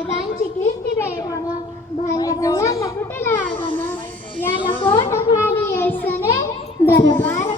मैदानची कीर्ती बेळगाव भरला भरला कुठे लागण याला कोट घाली दरबार